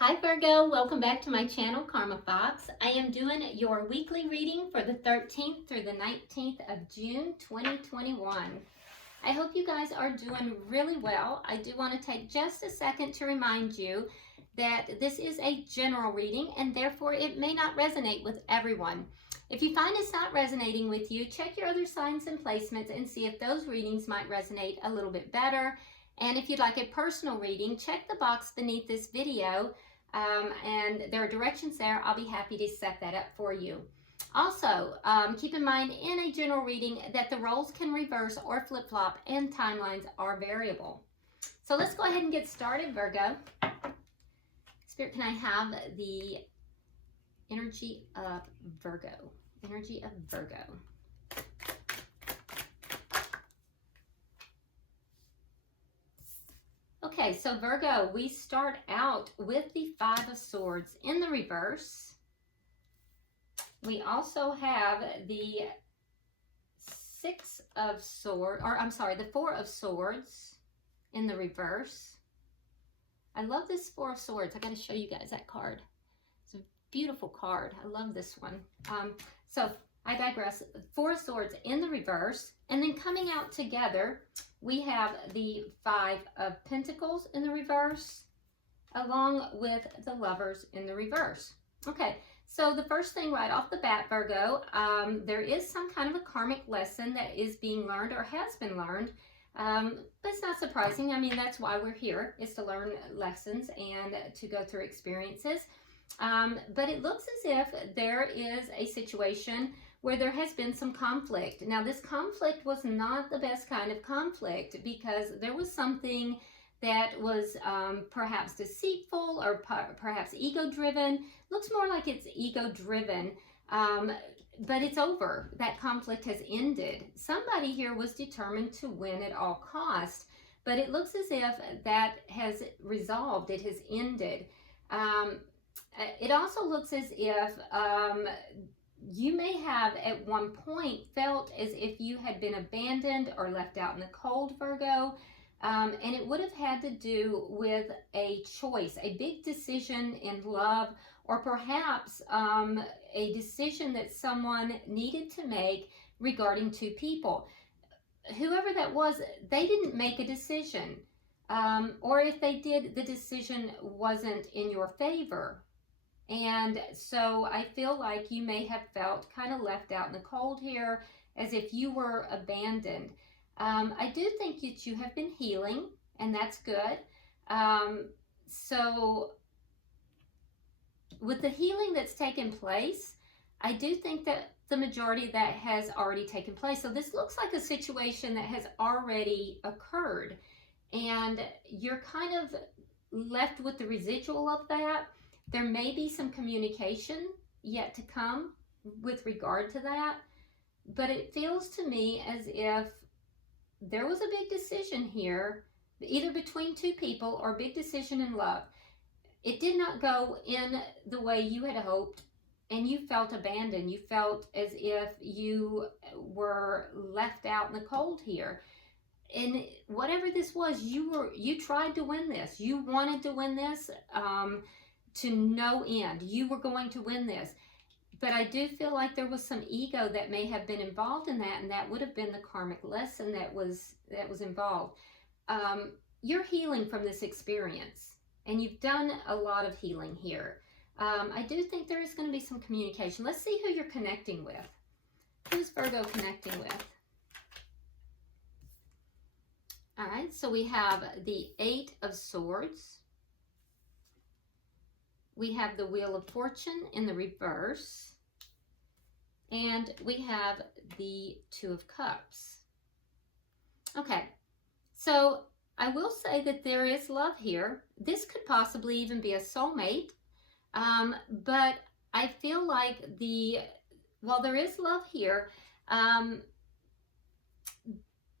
Hi Virgo, welcome back to my channel, Karma Fox. I am doing your weekly reading for the 13th through the 19th of June 2021. I hope you guys are doing really well. I do want to take just a second to remind you that this is a general reading and therefore it may not resonate with everyone. If you find it's not resonating with you, check your other signs and placements and see if those readings might resonate a little bit better. And if you'd like a personal reading, check the box beneath this video. And there are directions there. I'll be happy to set that up for you. Also, keep in mind in a general reading that the roles can reverse or flip-flop and timelines are variable. So let's go ahead and get started, Virgo. Spirit, can I have the energy of Virgo? Energy of Virgo. Okay, so Virgo, we start out with the Five of Swords in the reverse. We also have the the Four of Swords in the reverse. I love this Four of Swords. I got to show you guys that card. It's a beautiful card. I love this one. So I digress. Four of Swords in the reverse, and then coming out together, we have the Five of Pentacles in the reverse, along with the Lovers in the reverse. Okay, so the first thing right off the bat, Virgo, there is some kind of a karmic lesson that is being learned or has been learned. But it's not surprising. I mean, that's why we're here, is to learn lessons and to go through experiences. But it looks as if there is a situation where there has been some conflict. Now, this conflict was not the best kind of conflict because there was something that was perhaps deceitful or perhaps ego-driven. Looks more like it's ego-driven, but it's over. That conflict has ended. Somebody here was determined to win at all costs, but it looks as if that has resolved. It has ended. It also looks as if you may have at one point felt as if you had been abandoned or left out in the cold, Virgo, and it would have had to do with a choice, a big decision in love, or perhaps a decision that someone needed to make regarding two people. Whoever that was, they didn't make a decision, or if they did, the decision wasn't in your favor. And so I feel like you may have felt kind of left out in the cold here, as if you were abandoned. I do think that you have been healing, and that's good. So with the healing that's taken place, I do think that the majority of that has already taken place. So this looks like a situation that has already occurred, and you're kind of left with the residual of that. There may be some communication yet to come with regard to that, but it feels to me as if there was a big decision here, either between two people or a big decision in love. It did not go in the way you had hoped, and you felt abandoned. You felt as if you were left out in the cold here. And whatever this was, you tried to win this. You wanted to win this. To no end. You were going to win this. But I do feel like there was some ego that may have been involved in that, and that would have been the karmic lesson that was involved. You're healing from this experience, and you've done a lot of healing here. I do think there is going to be some communication. Let's see who you're connecting with. Who's Virgo connecting with? All right, so we have the Eight of Swords. We have the Wheel of Fortune in the reverse, and we have the Two of Cups. Okay, so I will say that there is love here. This could possibly even be a soulmate, but I feel like while there is love here,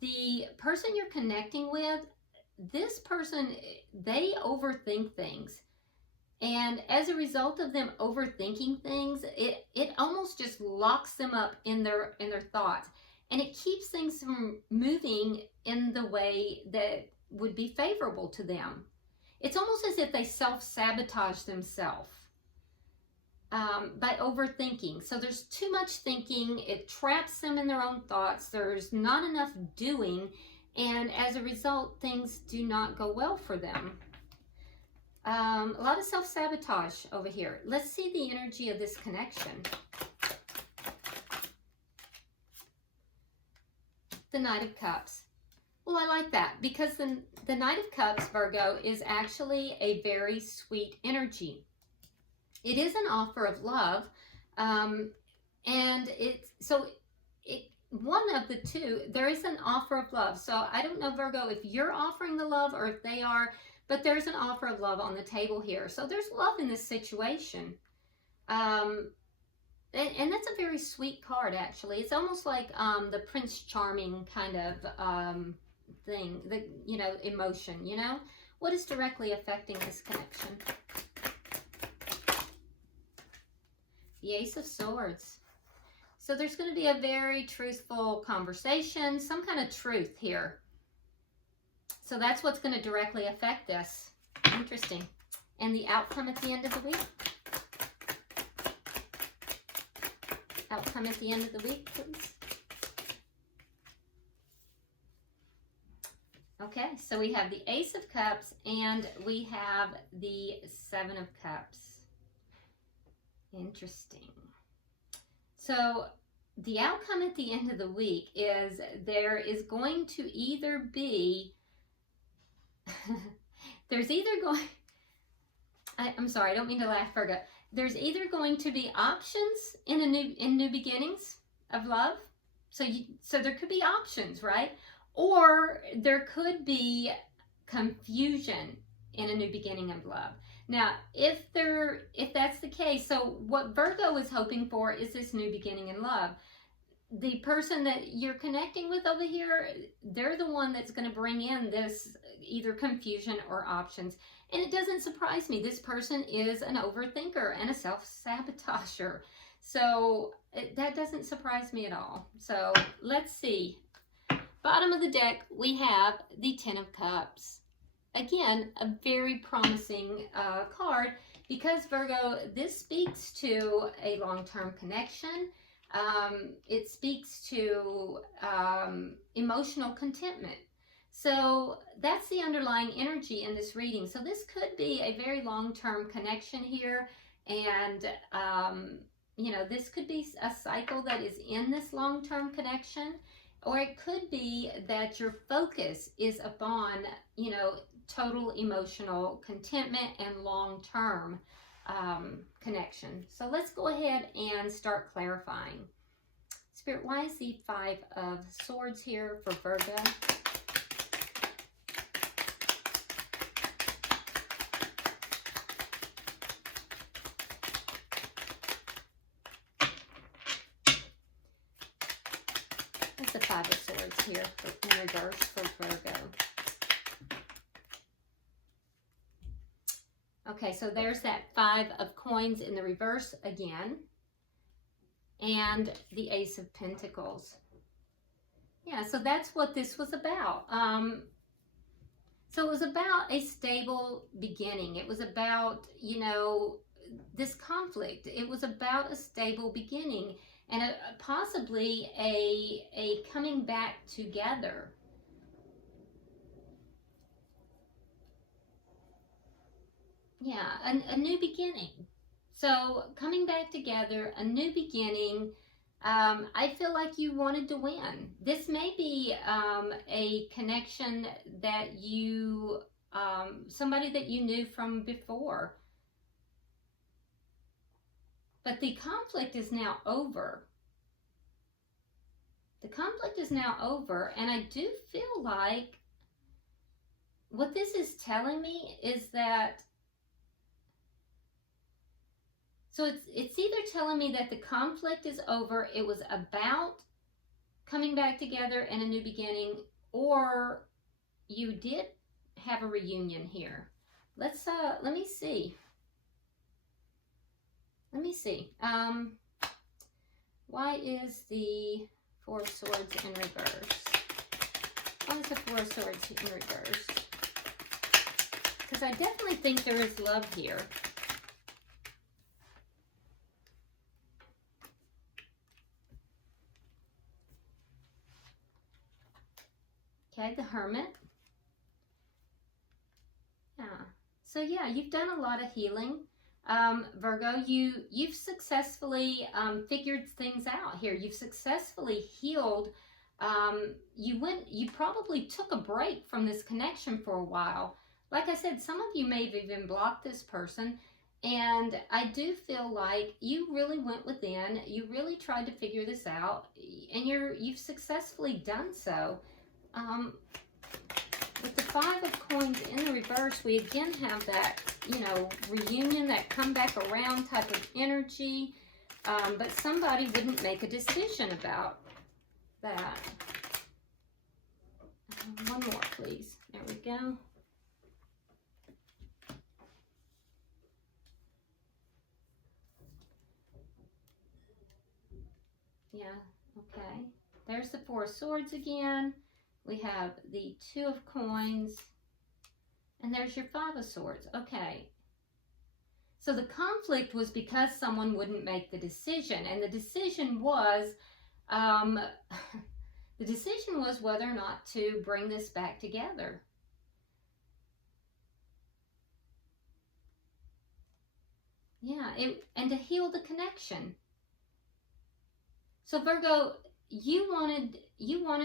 the person you're connecting with, this person, they overthink things. And as a result of them overthinking things, it almost just locks them up in their thoughts. And it keeps things from moving in the way that would be favorable to them. it's almost as if they self-sabotage themselves by overthinking. So there's too much thinking. It traps them in their own thoughts. There's not enough doing. And as a result, things do not go well for them. A lot of self-sabotage over here. Let's see the energy of this connection. The Knight of Cups. Well, I like that because the Knight of Cups, Virgo, is actually a very sweet energy. It is an offer of love, and one of the two, there is an offer of love. So I don't know, Virgo, if you're offering the love or if they are, but there's an offer of love on the table here. So there's love in this situation. And that's a very sweet card, actually. It's almost like the Prince Charming kind of thing, emotion, What is directly affecting this connection? The Ace of Swords. So there's going to be a very truthful conversation, some kind of truth here. So that's what's going to directly affect this. Interesting. And the outcome at the end of the week? Outcome at the end of the week, please. Okay, so we have the Ace of Cups and we have the Seven of Cups. Interesting. So the outcome at the end of the week is there is going to either be, I'm sorry, I don't mean to laugh, Virgo. There's either going to be options in new beginnings of love. So there could be options, right? Or there could be confusion in a new beginning of love. Now, if that's the case, so what Virgo is hoping for is this new beginning in love. The person that you're connecting with over here, they're the one that's going to bring in this either confusion or options. And it doesn't surprise me. This person is an overthinker and a self-sabotager. So that doesn't surprise me at all. So let's see. Bottom of the deck, we have the Ten of Cups. Again, a very promising card because, Virgo, this speaks to a long-term connection. It speaks to emotional contentment. So that's the underlying energy in this reading. So this could be a very long-term connection here. And, this could be a cycle that is in this long-term connection. Or it could be that your focus is upon, total emotional contentment and long-term connection. So let's go ahead and start clarifying. Spirit, why is the Five of Swords here for Virgo? What's the Five of Swords here in reverse for Virgo? Okay, so there's that Five of Coins in the reverse again. And the Ace of Pentacles. Yeah, so that's what this was about. So it was about a stable beginning. It was about, this conflict. It was about a stable beginning and possibly a coming back together. Yeah, a new beginning. So coming back together, a new beginning. I feel like you wanted to win. This may be a connection that you, somebody that you knew from before. But the conflict is now over. The conflict is now over, and I do feel like what this is telling me is that, so it's either telling me that the conflict is over, it was about coming back together and a new beginning, or you did have a reunion here. Let me see. Why is the Four of Swords in reverse? Why is the Four of Swords in reverse? because I definitely think there is love here. Okay, the Hermit. Yeah. So yeah, you've done a lot of healing. Virgo, you've successfully figured things out here. You've successfully healed. You probably took a break from this connection for a while. Like I said, some of you may have even blocked this person, and I do feel like you really went within. You really tried to figure this out, and you've successfully done so. With the Five of Coins in the reverse, we again have that, you know, reunion, that come back around type of energy. But somebody wouldn't make a decision about that. One more, please. There we go. Yeah, okay. There's the Four of Swords again. We have the Two of Coins. And there's your Five of Swords. Okay. So the conflict was because someone wouldn't make the decision. And the decision was, whether or not to bring this back together. Yeah, and to heal the connection. So Virgo, you wanted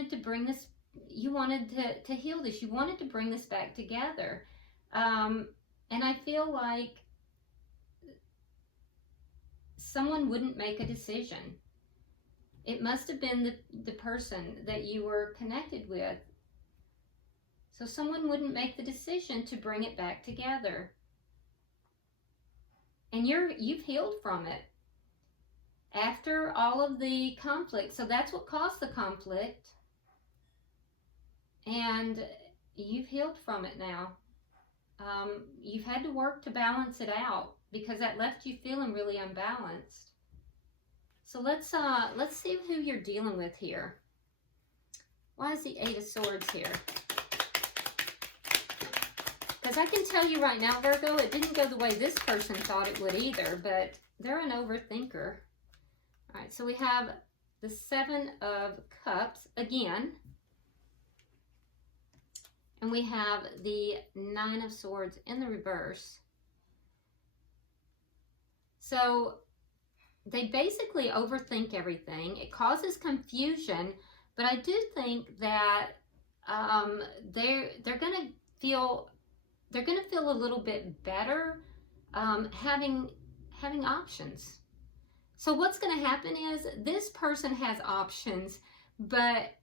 to bring this, you wanted to heal this, you wanted to bring this back together. And I feel like someone wouldn't make a decision. It must have been the person that you were connected with. So someone wouldn't make the decision to bring it back together. And you've healed from it after all of the conflict. So that's what caused the conflict. And you've healed from it now. You've had to work to balance it out because that left you feeling really unbalanced. So let's see who you're dealing with here. Why is the Eight of Swords here? Because I can tell you right now, Virgo, it didn't go the way this person thought it would either, but they're an overthinker. All right, so we have the Seven of Cups again. And we have the Nine of Swords in the reverse. So they basically overthink everything. It causes confusion, but I do think that they're gonna feel a little bit better having options. So what's going to happen is this person has options, but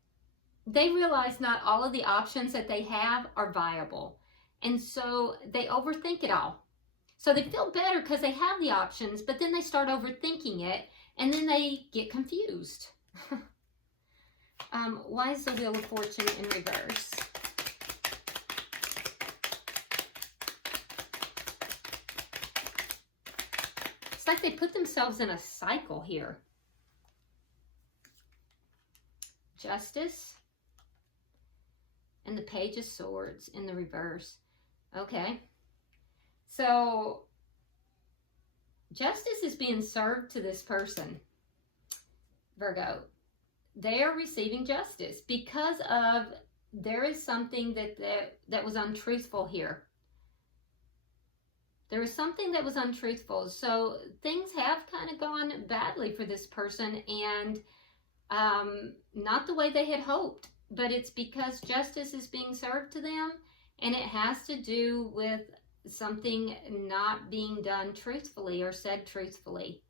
they realize not all of the options that they have are viable. And so they overthink it all. So they feel better because they have the options, but then they start overthinking it, and then they get confused. Why is the Wheel of Fortune in reverse? It's like they put themselves in a cycle here. Justice and the Page of Swords in the reverse. Okay. So justice is being served to this person, Virgo. They are receiving justice because of there is something that was untruthful here. There was something that was untruthful. So things have kind of gone badly for this person, and not the way they had hoped, but it's because justice is being served to them, and it has to do with something not being done truthfully or said truthfully.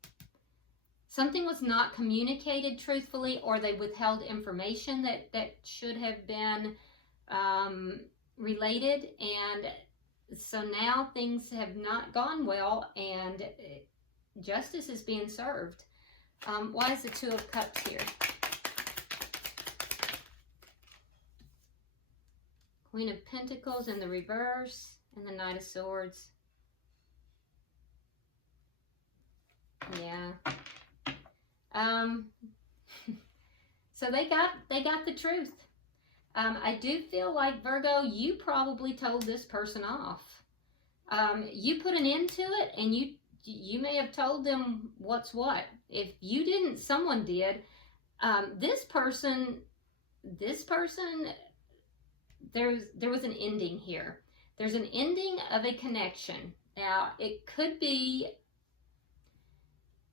Something was not communicated truthfully, or they withheld information that should have been related, and so now things have not gone well, and justice is being served. Why is the Two of Cups here? Queen of Pentacles in the reverse, and the Knight of Swords. Yeah. So they got the truth. I do feel like, Virgo, you probably told this person off. You put an end to it, and you may have told them what's what. If you didn't, someone did. This person, there was an ending here. There's an ending of a connection. Now, it could be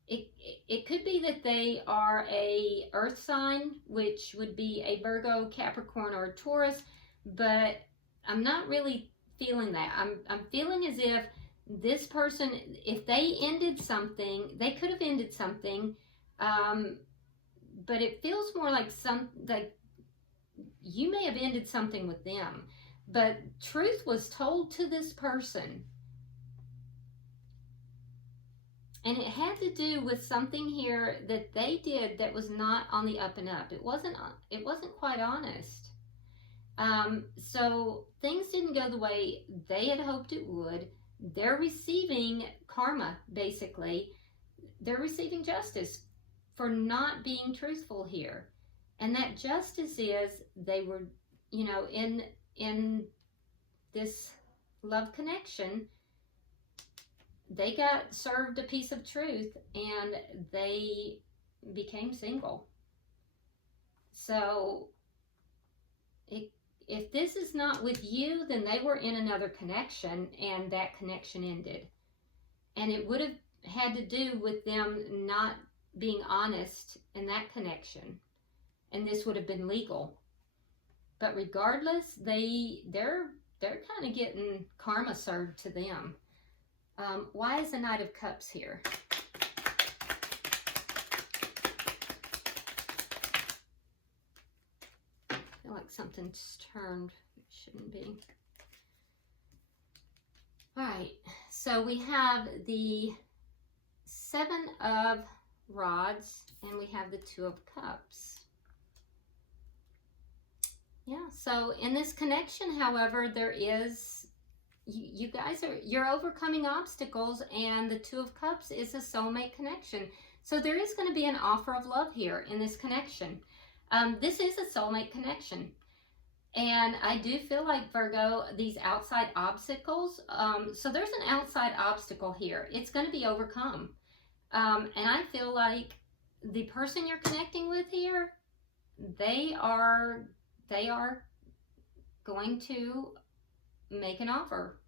that they are a earth sign, which would be a Virgo, Capricorn, or a Taurus, but I'm not really feeling that. I'm feeling as if this person, if they ended something, they could have ended something, but it feels more like you may have ended something with them, but truth was told to this person. And it had to do with something here that they did that was not on the up and up. It wasn't quite honest. So things didn't go the way they had hoped it would. They're receiving karma, basically. They're receiving justice for not being truthful here. And that justice is they were, in this love connection, they got served a piece of truth and they became single. So if this is not with you, then they were in another connection and that connection ended. And it would have had to do with them not being honest in that connection. And this would have been legal. But regardless, they're kind of getting karma served to them. Why is the Knight of Cups here? I feel like something's turned. It shouldn't be. All right, so we have the Seven of Rods and we have the Two of Cups. Yeah, so in this connection, however, there is, you're overcoming obstacles, and the Two of Cups is a soulmate connection. So there is going to be an offer of love here in this connection. This is a soulmate connection. And I do feel like, Virgo, these outside obstacles, so there's an outside obstacle here. It's going to be overcome. And I feel like the person you're connecting with here, they are going to make an offer.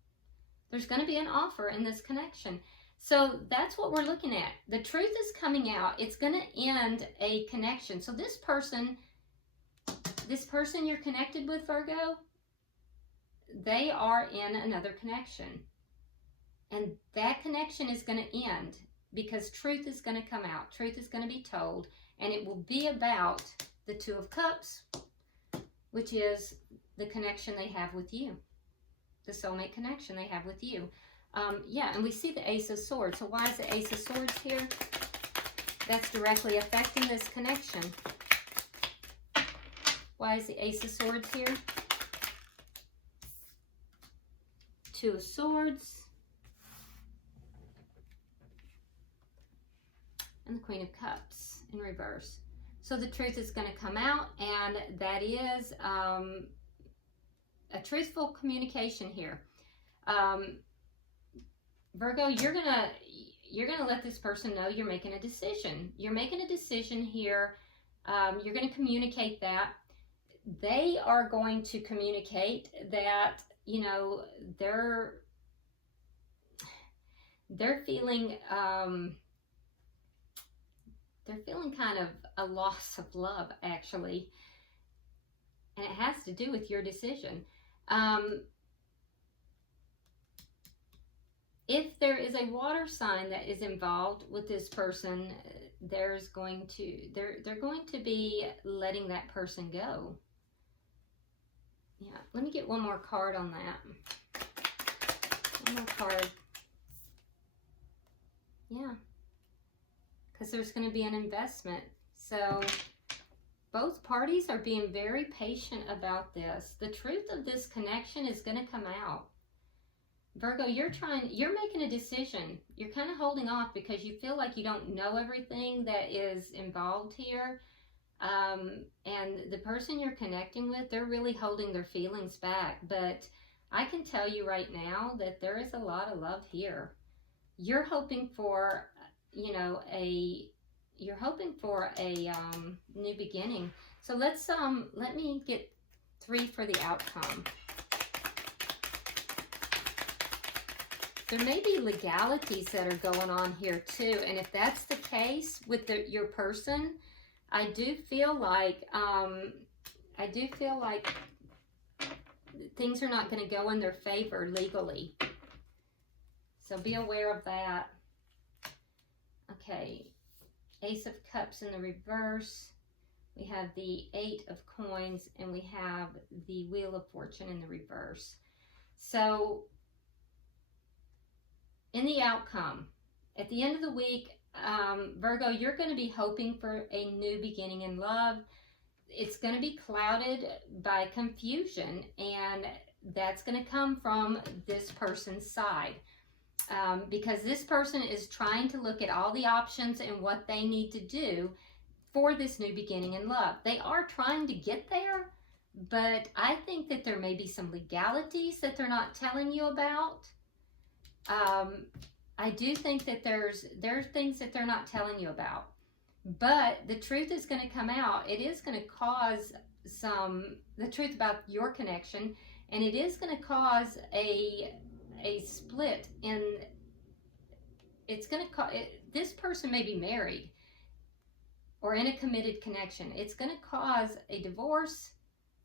There's going to be an offer in this connection. So that's what we're looking at. The truth is coming out. It's going to end a connection. So this person you're connected with, Virgo, they are in another connection. And that connection is going to end because truth is going to come out. Truth is going to be told. And it will be about the Two of Cups, which is the connection they have with you. The soulmate connection they have with you. Yeah, and we see the Ace of Swords. So why is the Ace of Swords here? That's directly affecting this connection. Why is the Ace of Swords here? Two of Swords. And the Queen of Cups in reverse. So the truth is going to come out, and that is a truthful communication here. Virgo, you're gonna let this person know you're making a decision. You're making a decision here. You're going to communicate that. They are going to communicate that, they're feeling kind of a loss of love, actually. And it has to do with your decision. If there is a water sign that is involved with this person, they're going to be letting that person go. Yeah, let me get one more card on that. One more card. Yeah. Because there's going to be an investment. So both parties are being very patient about this. The truth of this connection is going to come out. Virgo, you're making a decision. You're kind of holding off because you feel like you don't know everything that is involved here. And the person you're connecting with, they're really holding their feelings back. But I can tell you right now that there is a lot of love here. You're hoping for, you know, you're hoping for a new beginning. So let me get 3 for the outcome. There may be legalities that are going on here too, and if that's the case with your person, I do feel like things are not going to go in their favor legally. So be aware of that. Okay, Ace of Cups in the reverse. We have the 8 of Coins, and we have the Wheel of Fortune in the reverse. So in the outcome, at the end of the week, Virgo, you're going to be hoping for a new beginning in love. It's going to be clouded by confusion, and that's going to come from this person's side. Because this person is trying to look at all the options and what they need to do for this new beginning in love. They are trying to get there, but I think that there may be some legalities that they're not telling you about. I do think that there's things that they're not telling you about, but the truth is going to come out. It is going to cause the truth about your connection, and it is going to cause a split in, it's going to cause, this person may be married or in a committed connection. It's going to cause a divorce,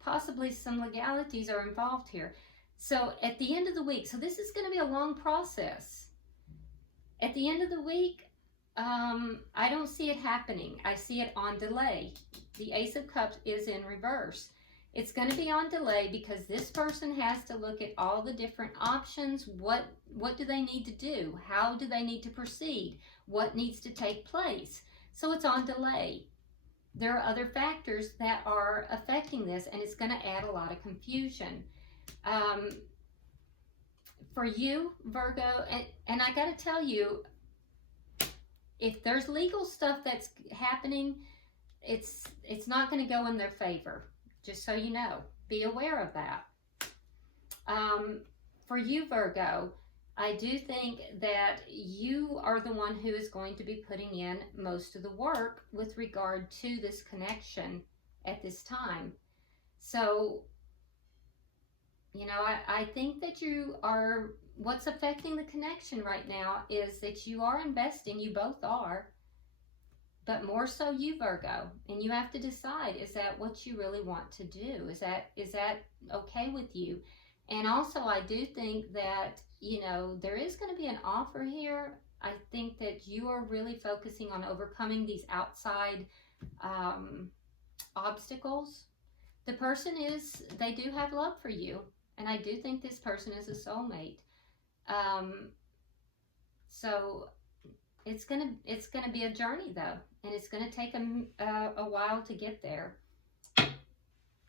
possibly some legalities are involved here. So at the end of the week, so this is going to be a long process. At the end of the week, I don't see it happening. I see it on delay. The Ace of Cups is in reverse. It's going to be on delay because this person has to look at all the different options. What do they need to do? How do they need to proceed? What needs to take place? So it's on delay. There are other factors that are affecting this, and it's going to add a lot of confusion. For you, Virgo, and I got to tell you, if there's legal stuff that's happening, it's not going to go in their favor. Just so you know, be aware of that. For you, Virgo, I do think that you are the one who is going to be putting in most of the work with regard to this connection at this time. So, you know, I think that you are, what's affecting the connection right now is that you are investing, you both are, but more so you, Virgo, and you have to decide, is that what you really want to do? Is that okay with you? And also, I do think that, you know, there is going to be an offer here. I think that you are really focusing on overcoming these outside obstacles. The person they do have love for you, and I do think this person is a soulmate. So it's gonna be a journey though, and it's gonna take a while to get there.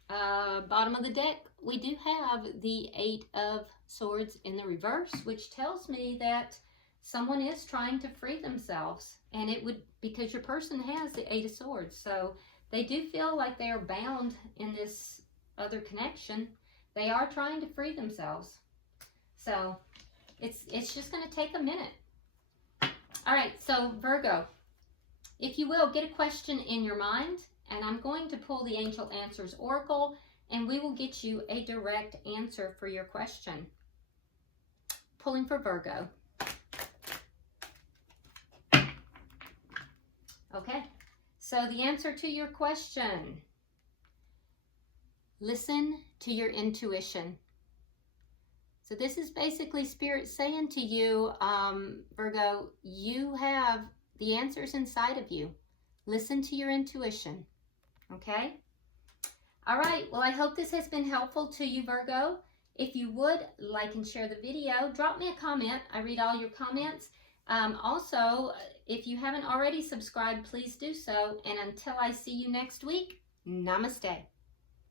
Bottom of the deck, we do have the 8 of Swords in the reverse, which tells me that someone is trying to free themselves, and it would, because your person has the 8 of Swords, so they do feel like they are bound in this other connection. They are trying to free themselves. So it's just going to take a minute. All right, so Virgo, if you will, get a question in your mind, and I'm going to pull the Angel Answers Oracle, and we will get you a direct answer for your question. Pulling for Virgo. Okay, so the answer to your question: listen to your intuition. So this is basically Spirit saying to you, Virgo, you have the answers inside of you. Listen to your intuition. Okay? All right. Well, I hope this has been helpful to you, Virgo. If you would like and share the video, drop me a comment. I read all your comments. Also, if you haven't already subscribed, please do so. And until I see you next week, namaste.